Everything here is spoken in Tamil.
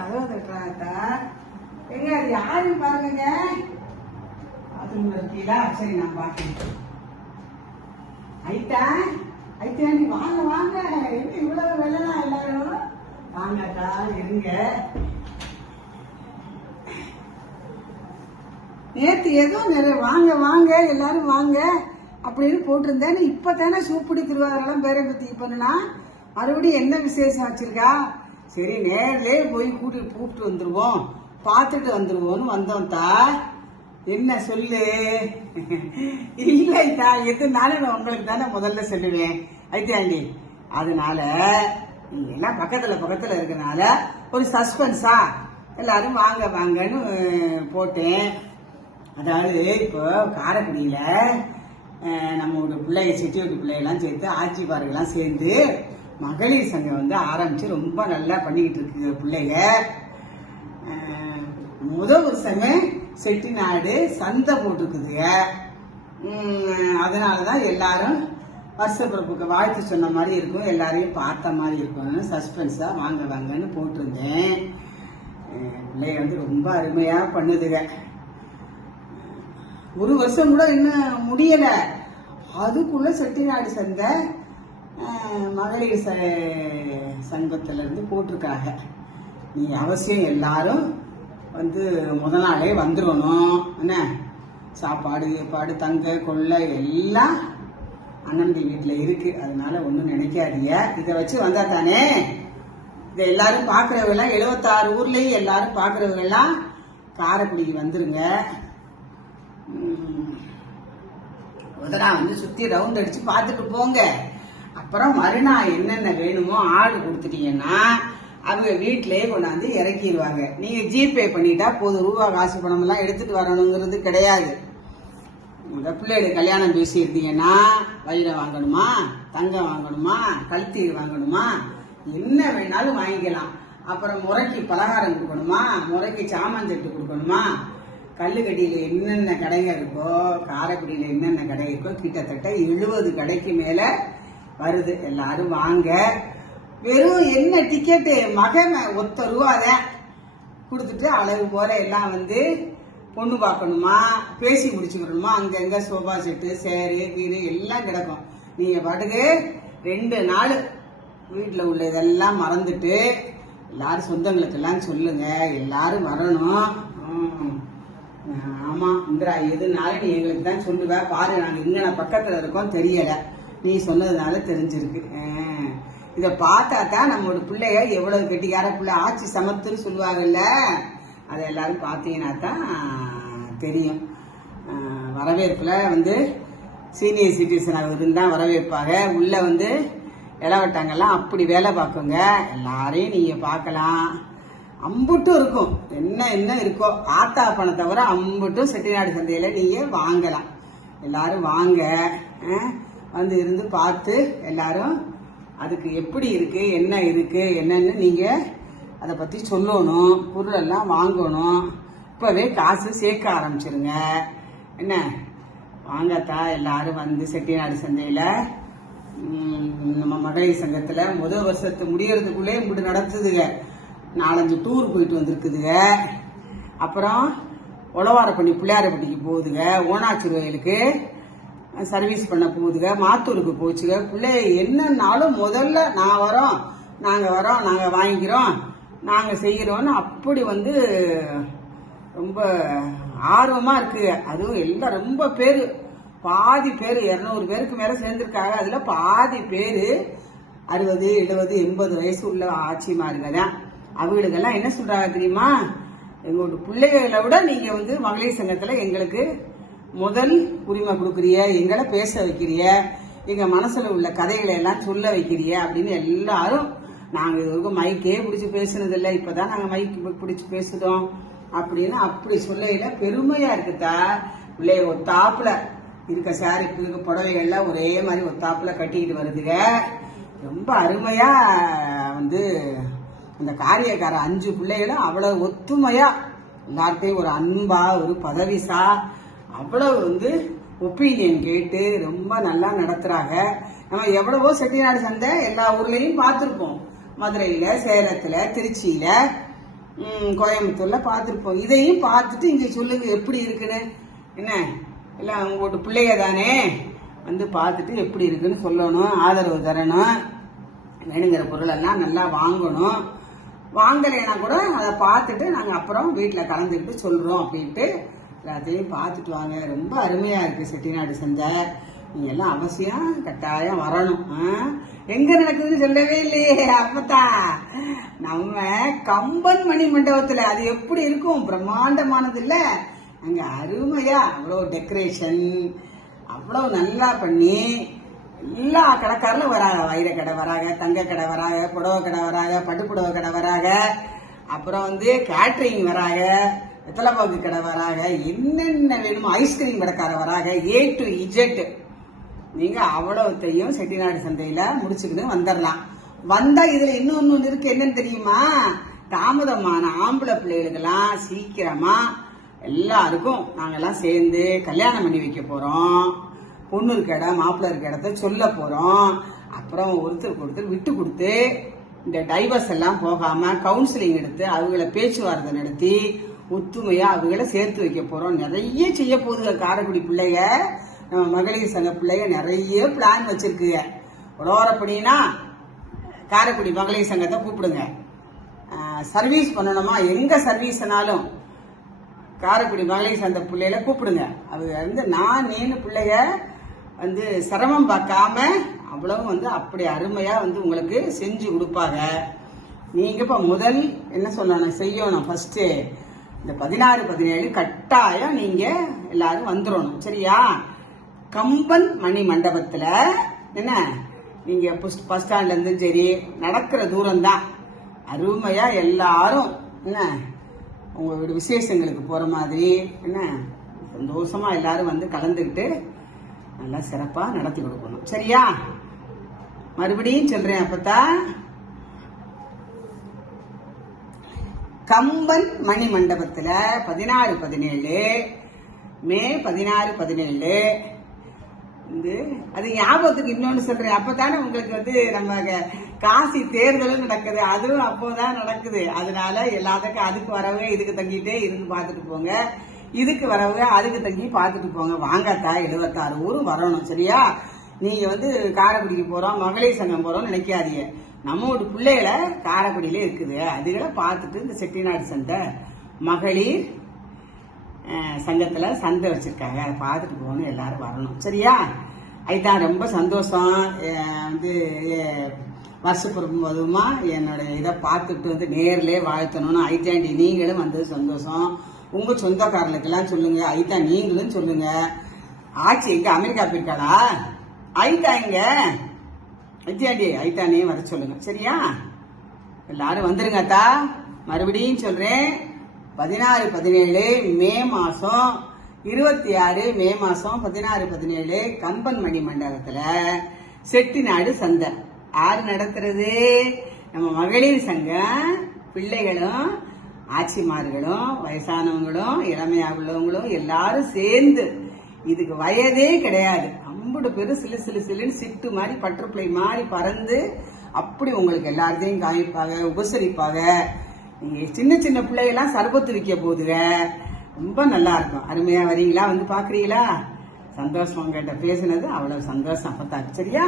கதவை தட்டுறாங்கத்தா. எங்க அது யாருன்னு பாருங்க. அது இருக்கீங்களா? சரி நான் பாக்கிறேன். ஐட்டா ஐட்டா நீ வாங்க வாங்க. என்ன இவ்வளவு வெள்ளலாம் எல்லாரும்? வாங்கக்கா இருங்க. நேற்று ஏதோ நிறைய வாங்க வாங்க எல்லாரும் வாங்க அப்படின்னு போட்டிருந்தேன். இப்பதானே சூப்பிடி திருவாதிரெல்லாம் பேரை பத்தி பண்ணுனா மறுபடியும் என்ன விசேஷம் வச்சிருக்கா? சரி நேரிலே போய் கூப்பிட்டு வந்துருவோம், பார்த்துட்டு வந்துருவோம்னு வந்தோம் தா. என்ன சொல்லு? இல்லைத்தா, எதுனாலும் நான் உங்களுக்கு தானே முதல்ல சொல்லுவேன் ஐத்தாண்டி. அதனால நீங்க எல்லாம் பக்கத்துல இருக்கனால ஒரு சஸ்பென்ஸா எல்லாரும் வாங்க வாங்கன்னு போட்டேன். அதாவது இப்போ காரைக்குடியில நம்மளோட பிள்ளைய செட்டியோட பிள்ளையெல்லாம் சேர்த்து ஆட்சிப்பார்கள்லாம் சேர்ந்து மகளிர் சங்கம் ஆரம்பிச்சு ரொம்ப நல்லா பண்ணிக்கிட்டு இருக்கு பிள்ளைங்க. முதல் வருஷமே செட்டிநாடு சந்தை போட்டுருக்குதுங்க. அதனாலதான் எல்லாரும் வருஷப்பிறப்புக்கு வாழ்த்து சொன்ன மாதிரி இருக்கும், எல்லாரையும் பார்த்த மாதிரி இருக்கும். சஸ்பென்ஸா வாங்க வாங்கன்னு போட்டிருந்தேன். பிள்ளைங்க ரொம்ப அருமையா பண்ணுதுங்க. ஒரு வருஷம் கூட இன்னும் முடியல, அதுக்குள்ள செட்டிநாடு சந்தை மகளிர் சங்கத்துல இருந்து போட்டிருக்காங்க. நீ அவசியம் எல்லாரும் முதல் நாளே வந்துடணும். என்ன சாப்பாடு ஏற்பாடு தங்க கொள்ளை எல்லாம் அண்ணன் வீட்டுல இருக்கு. அதனால ஒன்றும் நினைக்காதீங்க. இதை வச்சு வந்தா தானே இதை எல்லாரும் பாக்குறவங்க எல்லாம் 76 ஊர்லயும் எல்லாரும் பாக்குறவங்க எல்லாம் காரைக்குடிக்கு வந்துருங்க. முதலா சுத்தி ரவுண்ட் அடிச்சு பார்த்துட்டு போங்க. அப்புறம் மறுநாள் என்னென்ன வேணுமோ ஆர்டர் கொடுத்துட்டீங்கன்னா அவங்க வீட்டிலேயே கொண்டாந்து இறக்கிடுவாங்க. நீங்க ஜிபே பண்ணிட்டா போதும், ரூபா காசு பணம் எல்லாம் எடுத்துட்டு வரணுங்கிறது கிடையாது. உங்க பிள்ளைகளுக்கு கல்யாணம் பேசியிருந்தீங்கன்னா வயிறை வாங்கணுமா, தங்கம் வாங்கணுமா, கழுத்தி வாங்கணுமா, என்ன வேணாலும் வாங்கிக்கலாம். அப்புறம் முறைக்கு பலகாரம் கொடுக்கணுமா, முறைக்கு சாமான் தட்டு கொடுக்கணுமா, கல்லுக்கட்டியில என்னென்ன கடைங்க இருக்கோ, காரைக்குடியில என்னென்ன கடை இருக்கோ, கிட்டத்தட்ட 70 கடைக்கு மேல வருது. எல்லாரும் வாங்க. வெறும் என்ன டிக்கெட்டு மகன் ₹1 கொடுத்துட்டு அளவு போல எல்லாம் பொண்ணு பார்க்கணுமா, பேசி முடிச்சுக்கணுமா, அங்கங்க சோபா செட்டு சேரு வீடு எல்லாம் கிடக்கும். நீங்க பாட்டுக்கு 2 நாள் வீட்டுல உள்ள இதெல்லாம் மறந்துட்டு எல்லாரும் சொந்தங்களுக்கு எல்லாம் சொல்லுங்க, எல்லாரும் வரணும். ஆமா இந்திரா, எதுனாலும் நீ எங்களுக்கு தான் சொல்லுவ. பாரு நாங்க இங்க பக்கத்துல இருக்கோம், தெரியல, நீ சொன்னதுனால தெரிஞ்சிருக்கு. இத பார்த்தா தான் நம்மளோட பிள்ளைய எவ்வளவு கெட்டிக்கார பிள்ளை, ஆட்சி சமத்துன்னு சொல்லுவாங்கல்ல, அதை எல்லாரும் பார்த்தீங்கன்னா தான் தெரியும். வரவேற்புல சீனியர் சிட்டிசன் இருந்தா வரவேற்பாங்க. உள்ள இளவட்டாங்கெல்லாம் அப்படி வேலை பார்க்குங்க. எல்லாரையும் நீங்க பார்க்கலாம். அம்புட்டும் இருக்கும், என்ன இருக்கோ ஆத்தா பணம் தவிர அம்புட்டும் செட்டிநாடு சந்தையில நீங்க வாங்கலாம். எல்லாரும் வாங்க, இருந்து பார்த்து எல்லாரும் அதுக்கு எப்படி இருக்கு என்ன இருக்கு என்னன்னு நீங்க அதை பத்தி சொல்லணும். பொருள் எல்லாம் வாங்கணும். இப்பவே காசு சேர்க்க ஆரம்பிச்சிருங்க. என்ன வாங்கத்தா, எல்லாரும் செட்டிநாடு சந்தையில நம்ம மகளிர் சங்கத்துல முதல் வருஷத்து முடியறதுக்குள்ளே இப்படி நடத்துதுங்க. 4-5 டூர் போயிட்டு வந்திருக்குதுங்க. அப்புறம் உளவாரப்பண்ணி பிள்ளையாரப்பட்டிக்கு போகுதுங்க, ஓனாச்சூர் வயலுக்கு சர்வீஸ் பண்ண போகுதுங்க, மாத்தூருக்கு போச்சுங்க. பிள்ளை என்னன்னாலும் முதல்ல நான் வரோம், நாங்க வரோம், நாங்க வாங்கிக்கிறோம், நாங்க செய்யறோம்னு அப்படி ரொம்ப ஆர்வமா இருக்கு. அதுவும் எல்லாம் ரொம்ப பேரு, பாதி பேரு 200 பேருக்கு மேல சேர்ந்திருக்காங்க. அதுல பாதி பேரு 60, 70, 80 வயசு உள்ள ஆட்சிமாருங்க தான். அவங்களுக்கெல்லாம் என்ன சொல்றாங்க தெரியுமா? எங்களோட பிள்ளைகளை விட நீங்க மகளிர் சங்கத்துல எங்களுக்கு முதல் உரிமை கொடுக்குறிய, எங்களை பேச வைக்கிறிய, எங்க மனசுல உள்ள கதைகளை எல்லாம் சொல்ல வைக்கிறிய அப்படின்னு எல்லாரும். நாங்க இது மைக்கே பிடிச்சி பேசுனது இல்லை, இப்பதான் நாங்க மைக்கு பிடிச்சி பேசுறோம் அப்படின்னு அப்படி சொல்லையில பெருமையா இருக்குதா. பிள்ளைய ஒத்தாப்புல இருக்க சாரி புடவைகள்லாம் ஒரே மாதிரி ஒத்தாப்புல கட்டிக்கிட்டு வருதுங்க. ரொம்ப அருமையா அந்த காரியக்கார 5 பிள்ளைகளும் அவ்வளவு ஒத்துமையா எல்லார்ட்டையும் ஒரு அன்பா ஒரு பதவிசா அவ்வளவு ஒப்பீனியன் கேட்டு ரொம்ப நல்லா நடத்துறாங்க. நம்ம எவ்வளவோ செட்டிநாடு சந்தை எல்லா ஊர்லயும் பார்த்திருப்போம். மதுரையில, சேலத்துல, திருச்சியில, கோயம்புத்தூர்ல பார்த்துருப்போம். இதையும் பார்த்துட்டு இங்க சொல்லுங்க எப்படி இருக்குன்னு. என்ன எல்லாம் உங்களோட பிள்ளைய தானே, வந்து பார்த்துட்டு எப்படி இருக்குன்னு சொல்லணும், ஆதரவு தரணும், வேணுங்கிற பொருள் எல்லாம் நல்லா வாங்கணும். வாங்கலைன்னா கூட அதை பார்த்துட்டு நாங்கள் அப்புறம் வீட்டில் கலந்துக்கிட்டு சொல்கிறோம் அப்படின்ட்டு எல்லாத்தையும் பார்த்துட்டு வாங்க. ரொம்ப அருமையாக இருக்குது செட்டிநாடு சந்தை. நீங்கள் எல்லாம் அவசியம் கட்டாயம் வரணும். எங்கே நடக்குதுன்னு சொல்லவே இல்லையே. அப்பதான் நம்ம கம்பன் மணி மண்டபத்தில் அது எப்படி இருக்கும், பிரம்மாண்டமானது இல்லை? அங்கே அருமையாக அவ்வளோ டெக்கரேஷன் அவ்வளோ நல்லா பண்ணி எல்லா கடைக்காரர்களும் வராங்க. வைர கடை வராங்க, தங்க கடை வராங்க, புடவை கடை வராங்க, பட்டு புடவை கடை வராங்க, அப்புறம் வந்து கேட்ரிங் வராங்க, வெத்தலைப்பாக்கு கடை வராங்க, என்னென்ன வேணுமோ ஐஸ்கிரீம் கடைக்கார வராங்க. A to Z நீங்க அவ்வளவுத்தையும் செட்டிநாடு சந்தையில முடிச்சுக்கிட்டு வந்துடலாம். வந்தா இதுல இன்னொன்னு இருக்கு, என்னன்னு தெரியுமா? தாமதமான ஆம்பளை பிள்ளைகளுக்கெல்லாம் சீக்கிரமா எல்லாருக்கும் நாங்கெல்லாம் சேர்ந்து கல்யாணம் பண்ணி வைக்க போறோம். பொண்ணு இருக்க இடம் மாப்பிள்ளை இருக்க இடத்த சொல்ல போறோம். அப்புறம் ஒருத்தருக்கு ஒருத்தர் விட்டு கொடுத்து இந்த டைவர்ஸ் எல்லாம் போகாம கவுன்சிலிங் எடுத்து அவங்கள பேச்சுவார்த்தை நடத்தி ஒத்துமையா அவங்கள சேர்த்து வைக்க போறோம். நிறைய செய்ய போகுதுங்க காரைக்குடி பிள்ளைங்க, நம்ம மகளிர் சங்க பிள்ளைங்க நிறைய பிளான் வச்சிருக்குங்க. உடவரப்படினா காரைக்குடி மகளிர் சங்கத்தை கூப்பிடுங்க. சர்வீஸ் பண்ணணுமா, எங்க சர்வீஸ்னாலும் காரைக்குடி மகளிர் சங்க பிள்ளைகளை கூப்பிடுங்க. அவங்க வந்து நீனு பிள்ளைங்க வந்து சிரமம் பார்க்காம அவ்வளவு வந்து அப்படி அருமையா வந்து உங்களுக்கு செஞ்சு கொடுப்பாங்க. நீங்க இப்ப முதல் என்ன சொல்லணும் செய்யணும், ஃபர்ஸ்ட் இந்த 16, 17 கட்டாயம் நீங்க எல்லாரும் வந்துடணும். சரியா? கம்பன் மணி மண்டபத்துல என்ன நீங்க பஸ் ஸ்டாண்ட்ல இருந்து சரி நடக்கிற தூரம் தான். அருமையா எல்லாரும் என்ன உங்களோட விசேஷங்களுக்கு போற மாதிரி என்ன சந்தோஷமா எல்லாரும் வந்து கலந்துக்கிட்டு நல்லா சிறப்பா நடத்தி கொடுக்கணும். சரியா? மறுபடியும் சொல்றேன். அப்பதான் கம்பன் மணி மண்டபத்துல 16, 17 மே 16, 17 அது ஞாபகத்துக்கு இன்னொன்னு சொல்றேன். அப்பதானே உங்களுக்கு வந்து நம்ம காசி தேர்தலும் நடக்குது, அதுவும் அப்போதான் நடக்குது. அதனால எல்லாத்துக்கும் அதுக்கு வரவங்க இதுக்கு தங்கிட்டே இருந்து பார்த்துட்டு போங்க, இதுக்கு வரவங்க அதுக்கு தங்கி பார்த்துட்டு போங்க. வாங்கத்தா 76 ஊரும் வரணும். சரியா? நீங்க வந்து காரைக்குடிக்கு போறோம் மகளிர் சங்கம் போறோம்னு நினைக்காதீங்க. நம்மளோட பிள்ளைகளை காரைக்குடியில இருக்குது, அதுகளை பார்த்துட்டு இந்த செட்டிநாடு சந்தை மகளிர் சங்கத்துல சந்தை வச்சிருக்காங்க, அதை பார்த்துட்டு போகணும், எல்லாரும் வரணும். சரியா? அதுதான் ரொம்ப சந்தோஷம். வந்து வருஷப்பிறப்பு அதுவுமா என்னோட இதை பார்த்துட்டு வந்து நேர்லயே வாழ்த்தணும்னு ஐத்தாண்டி நீங்களும் வந்தது சந்தோஷம். உங்க சொந்தக்காரர்களுக்கெல்லாம் சொல்லுங்க, ஐத்தா நீங்களும் சொல்லுங்க. ஆச்சி எங்க அமெரிக்கா போயிருக்காளா? ஐத்தா இங்க ஐத்தாண்டி ஐத்தானையும் வர சொல்லுங்க. சரியா? எல்லாரும் வந்துருங்கத்தா. மறுபடியும் சொல்றேன், 16, 17 மே மாசம், 26 மே மாசம் 16, 17 கம்பன் மணி மண்டபத்துல செட்டிநாடு சந்தை. யாரு நடத்துறது? நம்ம மகளிர் சங்கம் பிள்ளைகளும் ஆட்சிமார்களும் வயசானவங்களும் இளமையா உள்ளவங்களும் எல்லாரும் சேர்ந்து. இதுக்கு வயதே கிடையாது, அம்புடு பேரு சிலு சிலு சிலுன்னு சிட்டு மாதிரி பட்டர்ஃபிளை மாதிரி பறந்து அப்படி உங்களுக்கு எல்லாத்தையும் காமிப்பாங்க, உபசரிப்பாங்க. நீங்க சின்ன சின்ன பிள்ளைகள்லாம் சர்பத்து விற்க போதுங்க, ரொம்ப நல்லா இருக்கும். அருமையா வரீங்களா? வந்து பாக்குறீங்களா? சந்தோஷம். கேட்ட பேசுனது அவ்வளவு சந்தோஷம். அப்பத்தாக்கு. சரியா?